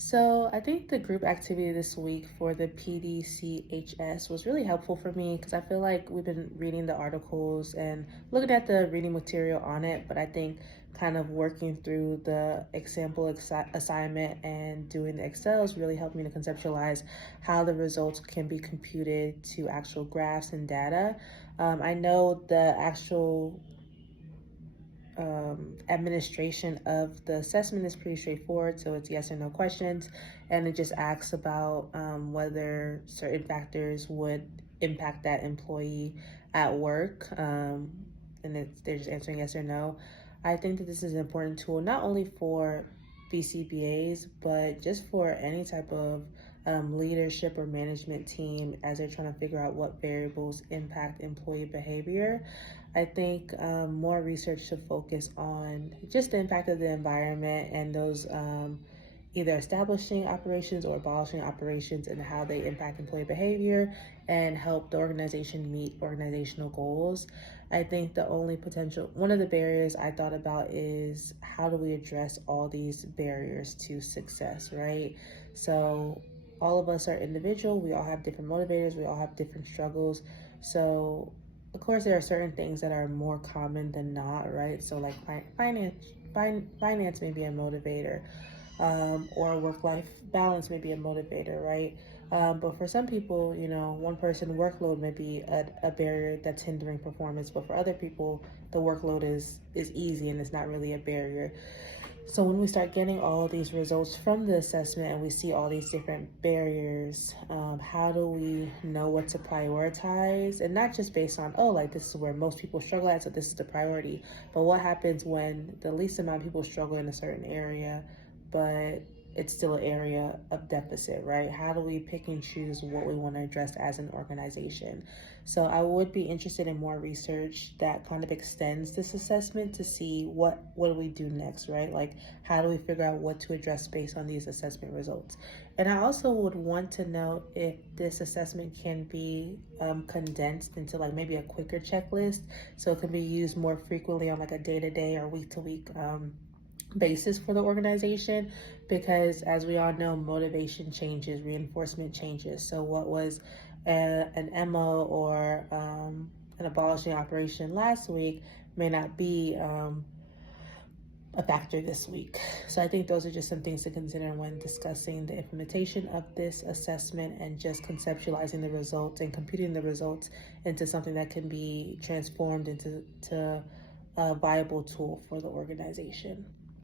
So I think the group activity this week for the PDCHS was really helpful for me because I feel like we've been reading the articles and looking at the reading material on it, but I think kind of working through the example assignment and doing the Excels really helped me to conceptualize how the results can be computed to actual graphs and data. I know the actual administration of the assessment is pretty straightforward. So it's yes or no questions, and it just asks about whether certain factors would impact that employee at work. They're just answering yes or no. I think that this is an important tool, not only for BCBAs, but just for any type of leadership or management team as they're trying to figure out what variables impact employee behavior. I think more research should focus on just the impact of the environment and those either establishing operations or abolishing operations and how they impact employee behavior and help the organization meet organizational goals. I think one of the barriers I thought about is how do we address all these barriers to success, right? So all of us are individual, we all have different motivators, we all have different struggles. So of course, there are certain things that are more common than not, right? So, like finance may be a motivator, or work-life balance may be a motivator, right? But for some people, one person workload may be a barrier that's hindering performance. But for other people, the workload is easy and it's not really a barrier. So when we start getting all of these results from the assessment and we see all these different barriers, how do we know what to prioritize? And not just based on, oh, like this is where most people struggle at, so this is the priority. But what happens when the least amount of people struggle in a certain area, but it's still an area of deficit, right? How do we pick and choose what we want to address as an organization? So I would be interested in more research that kind of extends this assessment to see what do we do next, right? Like how do we figure out what to address based on these assessment results? And I also would want to know if this assessment can be condensed into like maybe a quicker checklist so it can be used more frequently on like a day-to-day or week-to-week basis for the organization, because as we all know, motivation changes, reinforcement changes. So what was an MO or an abolishing operation last week may not be a factor this week. So I think those are just some things to consider when discussing the implementation of this assessment and just conceptualizing the results and computing the results into something that can be transformed into a viable tool for the organization.